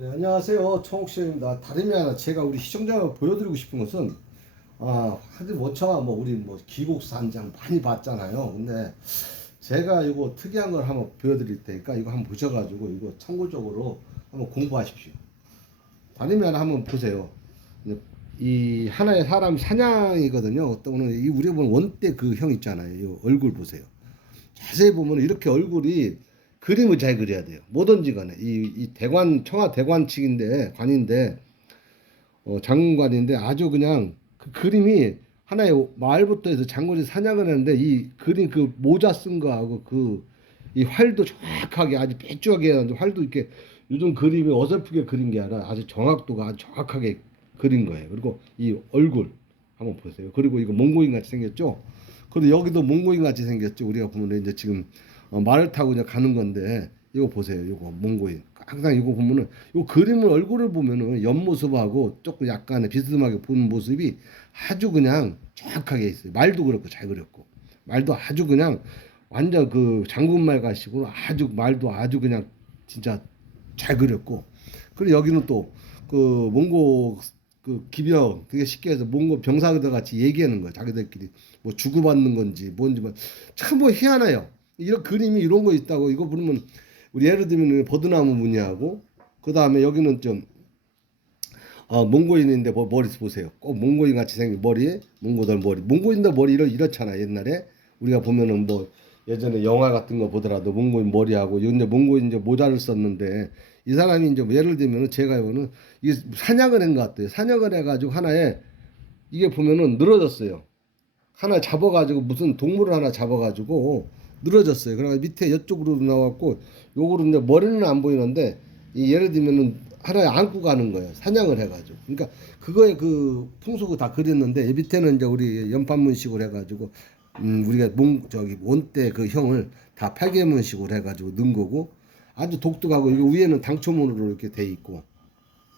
네, 안녕하세요. 청옥시입니다. 다름이 아니라 제가 우리 시청자를 보여드리고 싶은 것은 아, 하드 원처와 뭐 우리 뭐 기곡산장 많이 봤잖아요. 근데 제가 이거 특이한 걸 한번 보여드릴 테니까 이거 한번 보셔가지고 이거 참고적으로 한번 공부하십시오. 다름이 아니라 한번 보세요. 이 하나의 사람 사냥이거든요. 어떤 이 우리가 보는 원대 그 형 있잖아요. 이 얼굴 보세요. 자세히 보면 이렇게 얼굴이 그림을 잘 그려야 돼요. 뭐든지 간에 이, 이 대관 청와 대관 측인데 관인데 어, 장관인데 아주 그냥 그 그림이 하나의 마을부터 해서 장군이 사냥을 하는데 이 그림 그 모자 쓴 거하고 그 이 활도 정확하게 아주 빼쭈하게 하는데 활도 이렇게 요즘 그림이 어설프게 그린 게 아니라 아주 정확도가 아주 정확하게 그린 거예요. 그리고 이 얼굴 한번 보세요. 그리고 이거 몽고인 같이 생겼죠. 그리고 여기도 몽고인 같이 생겼죠. 우리가 보면 이제 지금 어, 말을 타고 이제 가는 건데 이거 보세요. 이거 몽고인. 항상 이거 보면은 이 그림을 얼굴을 보면은 옆모습하고 조금 약간의 비스듬하게 보는 모습이 아주 그냥 정확하게 있어요. 말도 그렇고 잘 그렸고 말도 아주 그냥 완전 그 장군말 같이고 아주 말도 아주 그냥 진짜 잘 그렸고 그리고 여기는 또 그 몽고 그 기병 되게 쉽게 해서 몽고 병사들 같이 얘기하는 거야 자기들끼리 뭐 주고받는 건지 뭔지 뭐 참 뭐 희한해요 이런 그림이 이런 거 있다고 이거 보면 우리 예를 들면 버드나무 무늬하고 그 다음에 여기는 좀 어, 몽고인인데 뭐 머리 보세요. 꼭 몽고인 같이 생긴 머리에 몽고들 머리. 몽고인들 머리 이렇 이렇잖아 옛날에 우리가 보면은 뭐 예전에 영화 같은 거 보더라도 몽고인 머리하고 근데 몽고인 이제 모자를 썼는데 이 사람이 이제 뭐 예를 들면은 제가 보면은 이게 사냥을 한 것 같아요. 사냥을 해가지고 하나에 이게 보면은 늘어졌어요. 하나 잡아가지고 무슨 동물을 하나 잡아가지고 늘어졌어요. 그래서 밑에 이쪽으로 나왔고 요거로 이제 머리는 안 보이는데 이 예를 들면은 하나에 안고 가는 거예요. 사냥을 해가지고. 그러니까 그거에 그 풍속을 다 그렸는데 이 밑에는 이제 우리 연판문식으로 해가지고 음 우리가 몽 저기 원대 그 형을 다 팔개문식으로 해가지고 넣은 거고 아주 독특하고 이거 위에는 당초문으로 이렇게 돼 있고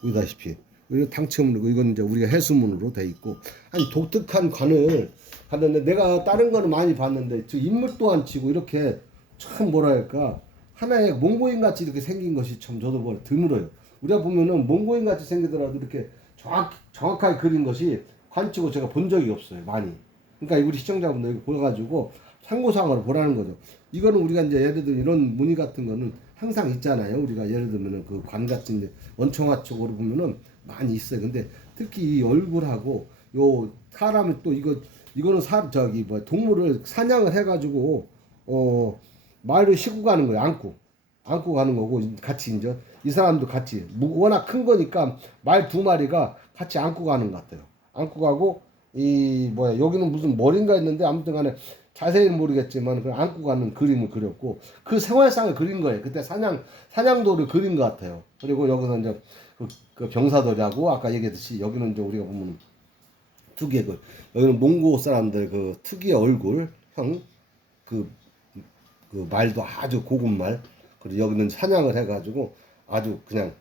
보다시피 그리고 당첨문이고 이건 이제 우리가 해수문으로 돼 있고 아니 독특한 관을 하는데 내가 다른 거는 많이 봤는데 저 인물 또한 치고 이렇게 참 뭐랄까 하나의 몽고인 같이 이렇게 생긴 것이 참 저도 뭐 드물어요. 우리가 보면은 몽고인 같이 생기더라도 이렇게 정확 정확하게 그린 것이 관치고 제가 본 적이 없어요 많이. 그러니까 우리 시청자분들 보여가지고 참고사항으로 보라는 거죠. 이거는 우리가 이제 예를 들어 이런 무늬 같은 거는 항상 있잖아요. 우리가 예를 들면은 그 관 같은 데 원청화 쪽으로 보면은 많이 있어요. 근데 특히 이 얼굴하고 요 사람이 또 이거 이거는 사 저기 뭐 동물을 사냥을 해가지고 어 말을 싣고 가는 거예요. 안고 안고 가는 거고 같이 이제 이 사람도 같이 무- 워낙 큰 거니까 말 두 마리가 같이 안고 가는 것 같아요. 안고 가고 이 뭐야 여기는 무슨 머리인가 있는데 아무튼간에 자세히는 모르겠지만 그 안고 가는 그림을 그렸고 그 생활상을 그린 거예요. 그때 사냥 사냥도를 그린 것 같아요. 그리고 여기는 이제 그, 그 병사들하고 아까 얘기했듯이 여기는 이제 우리가 보면 그 여기는 몽고 사람들 그 특유의 얼굴 형그 그 말도 아주 고급 말 그리고 여기는 사냥을 해가지고 아주 그냥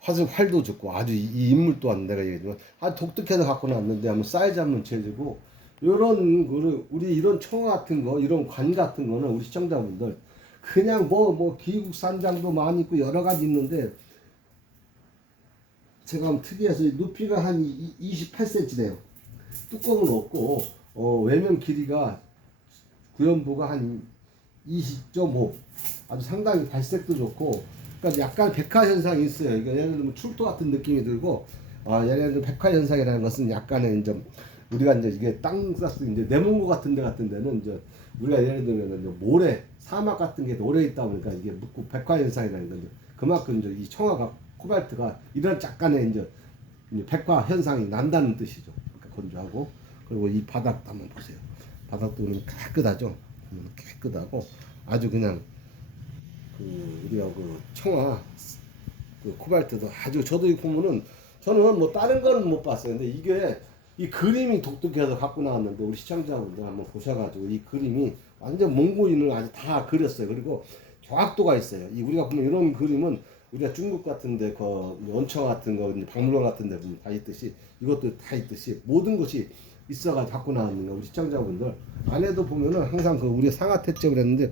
화수 활도 좋고 아주 이, 이 인물 또한 내가 얘기했지만 아주 독특해서 갖고 나왔는데 한번 사이즈 한번 재주고 이런 거를 우리 이런 청화 같은 거 이런 관 같은 거는 우리 시청자분들 그냥 뭐뭐 기국 산장도 많이 있고 여러 가지 있는데 제가 한번 특이해서 높이가 한 28cm 돼요. 뚜껑은 없고 어, 외면 길이가 구연부가 한 20.5 아주 상당히 발색도 좋고 그러니까 약간 백화 현상이 있어요. 이거 예를 들면 출토 같은 느낌이 들고 아 예를 들면 백화 현상이라는 것은 약간의 좀 우리가 이제 이게 땅 쌌을 이제 내몽고 같은 데 같은 데는 이제 우리가 예를 들면 이제 모래 사막 같은 게 오래 있다 보니까 이게 묻고 백화 현상이라는 건데 그만큼 이제 이 청아가 코발트가 이런 약간의 이제 백화 현상이 난다는 뜻이죠. 건조하고 그리고 이 바닥도 한번 보세요. 바닥도 깨끗하죠. 음, 깨끗하고 아주 그냥 그 우리가 그 청아 그 코발트도 아주 저도 이 보면은 저는 뭐 다른 거는 못 봤어요. 근데 이게 이 그림이 독특해서 갖고 나왔는데 우리 시청자분들 한번 보셔가지고 이 그림이 완전 몽고인을 아주 다 그렸어요. 그리고 정확도가 있어요. 이 우리가 보면 이런 그림은 우리가 중국 같은데 그 원청 같은 거 박물관 같은데 보면 다 있듯이 이것도 다 있듯이 모든 것이 있어가지고 갖고 나왔는 거 우리 시청자분들. 안에도 보면은 항상 그 우리 상하 태점을 했는데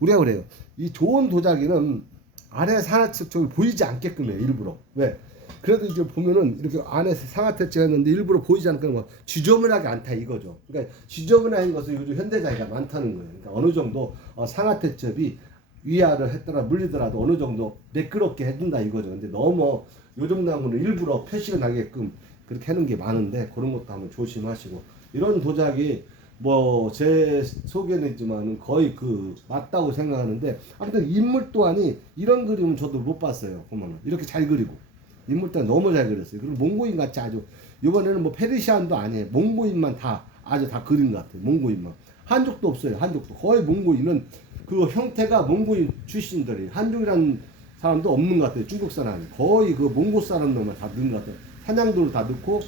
우리가 그래요. 이 좋은 도자기는 아래 상하태 쪽이 보이지 않게끔 해요 일부러. 왜? 그래도 이제 보면은 이렇게 안에 상하태치가 있는데 일부러 보이지 않게끔 뭐 지저분하게 않다 이거죠. 그러니까 지저분한 것은 요즘 현대자기가 많다는 거예요. 그러니까 어느 정도 어, 상하태첩이 위아를 했더라 물리더라도 어느 정도 매끄럽게 해준다 이거죠. 근데 너무 요즘 나무는 일부러 표시가 나게끔 그렇게 하는 게 많은데 그런 것도 한번 조심하시고. 이런 도자기 뭐 제 소개는 있지만은 거의 그 맞다고 생각하는데 아무튼 인물 또한이 이런 그림은 저도 못 봤어요 보면은. 이렇게 잘 그리고. 인물 또한 너무 잘 그렸어요. 그리고 몽고인 같이 아주 이번에는 뭐 페르시안도 아니에요. 몽고인만 다 아주 다 그린 것 같아요 몽고인만. 한족도 없어요 한족도. 거의 몽고인은 그 형태가 몽고인 출신들이 한족이라는 사람도 없는 것 같아요. 중국 사람이. 거의 그 몽고 사람들만 다 넣은 것 같아요. 사냥도를 다 넣고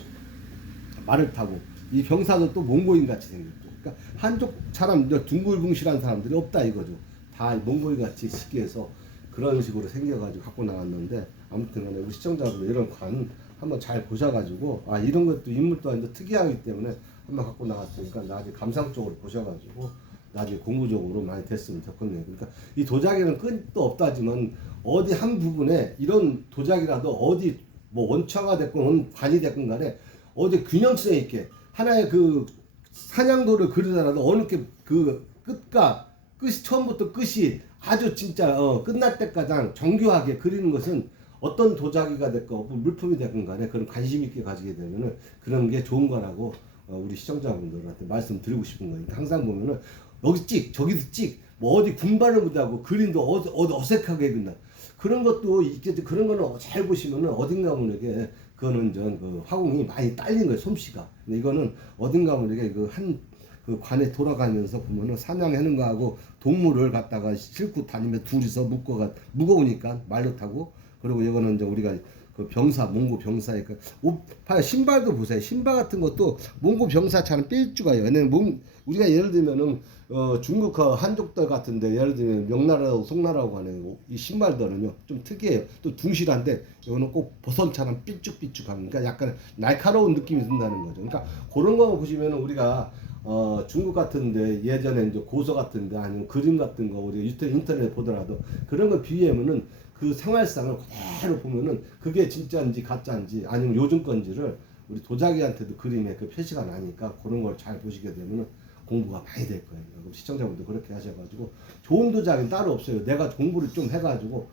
말을 타고. 이 병사도 또 몽고인 같이 생겼고. 그러니까 한쪽 사람 이제 둥글붕실한 사람들이 없다 이거죠. 다 몽고인 같이 쉽게 해서 그런 식으로 생겨가지고 갖고 나왔는데 아무튼 간에 우리 시청자분들 이런 관 한번 잘 보셔가지고 아 이런 것도 인물도 아닌데 특이하기 때문에 한번 갖고 나왔으니까 나중에 감상적으로 보셔가지고 나중에 공부적으로 많이 됐으면 좋겠네요. 그러니까 이 도자기는 끝도 없다지만 어디 한 부분에 이런 도자기라도 어디 뭐 원차가 됐건 원- 관이 됐건 간에 어디 균형성 있게 하나의 그 사냥도를 그리더라도 어느 게 그 끝과 끝이 처음부터 끝이 아주 진짜 어, 끝날 때까지 정교하게 그리는 것은 어떤 도자기가 됐건 물품이 됐건 간에 그런 관심 있게 가지게 되면은 그런 게 좋은 거라고 어, 우리 시청자분들한테 말씀드리고 싶은 거니까 항상 보면은 여기 찍 저기도 찍 뭐 어디 군발을 못하고 그림도 어디, 어디 어색하게 그린다 그런 것도 있겠지 그런 거는 잘 보시면은 어딘가 모르게 그거는 전그 화공이 많이 딸린 거예요 솜씨가. 근데 이거는 어딘가 모르게 그한 그 관에 돌아가면서 보면은 사냥하는 거하고 동물을 갖다가 싣고 다니면 둘이서 묶어가 무거우니까 말로 타고. 그리고 이거는 이제 우리가 그 병사 몽고 병사의 그 옷, 봐 신발도 보세요. 신발 같은 것도 몽고 병사처럼 삐쭈가요. 왜냐면 몽 우리가 예를 들면은 어 중국 그 한족들 같은데 예를 들면 명나라하고 송나라하고 하는 이 신발들은요 좀 특이해요. 또 둥실한데 이거는 꼭 버선처럼 삐쭉삐쭉한 그러니까 약간 날카로운 느낌이 든다는 거죠. 그러니까 그런 거 보시면은 우리가 어 중국 같은데 예전에 이제 고서 같은데 아니면 그림 같은 거 우리 유튜 인터넷 보더라도 그런 거 비교하면은 그 생활상을 그대로 보면은 그게 진짜인지 가짜인지 아니면 요즘 건지를 우리 도자기한테도 그림에 그 표시가 나니까 그런 걸 잘 보시게 되면은 공부가 많이 될 거예요. 그럼 시청자분들 그렇게 하셔가지고 좋은 도자기는 따로 없어요. 내가 공부를 좀 해가지고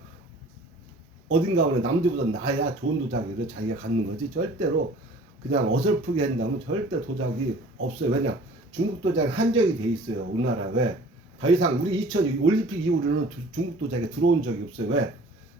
어딘가 보면 남들보다 나야 좋은 도자기를 자기가 갖는 거지 절대로 그냥 어설프게 한다면 절대 도자기 없어요. 왜냐 중국 도자기 한정이 돼 있어요. 우리나라 왜? 더 이상 우리 2000 올림픽 이후로는 두- 중국 도자기 들어온 적이 없어요. 왜?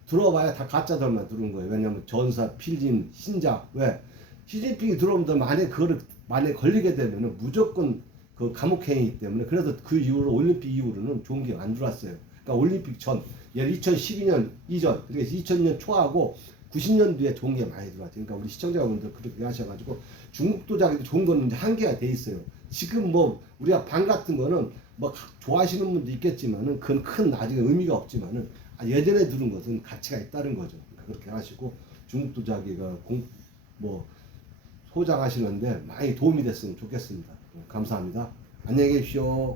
들어와봐야 다 가짜들만 들어온 거예요. 왜냐면 전사, 필진, 신자 왜? 시진핑이 들어오면 만에 그거를 만에 걸리게 되면은 무조건 그 감옥행위이기 때문에 그래서 그 이후로 올림픽 이후로는 게안 들어왔어요. 그러니까 올림픽 전, 예, 2012년 이전, 그래서 2000년 초하고 90년도에 좋은 게 많이 들어왔죠. 그러니까 우리 시청자분들 그렇게 하셔가지고 중국 도자기도 좋은 거는 한계가 돼 있어요. 지금 뭐 우리가 방 같은 거는 뭐 가- 좋아하시는 분도 있겠지만은 그건 큰 나중에 의미가 없지만은 아, 예전에 들은 것은 가치가 있다는 거죠. 그러니까 그렇게 하시고 중국 도 자기가 공 뭐 소장하시는데 많이 도움이 됐으면 좋겠습니다. 감사합니다. 안녕히 계십시오.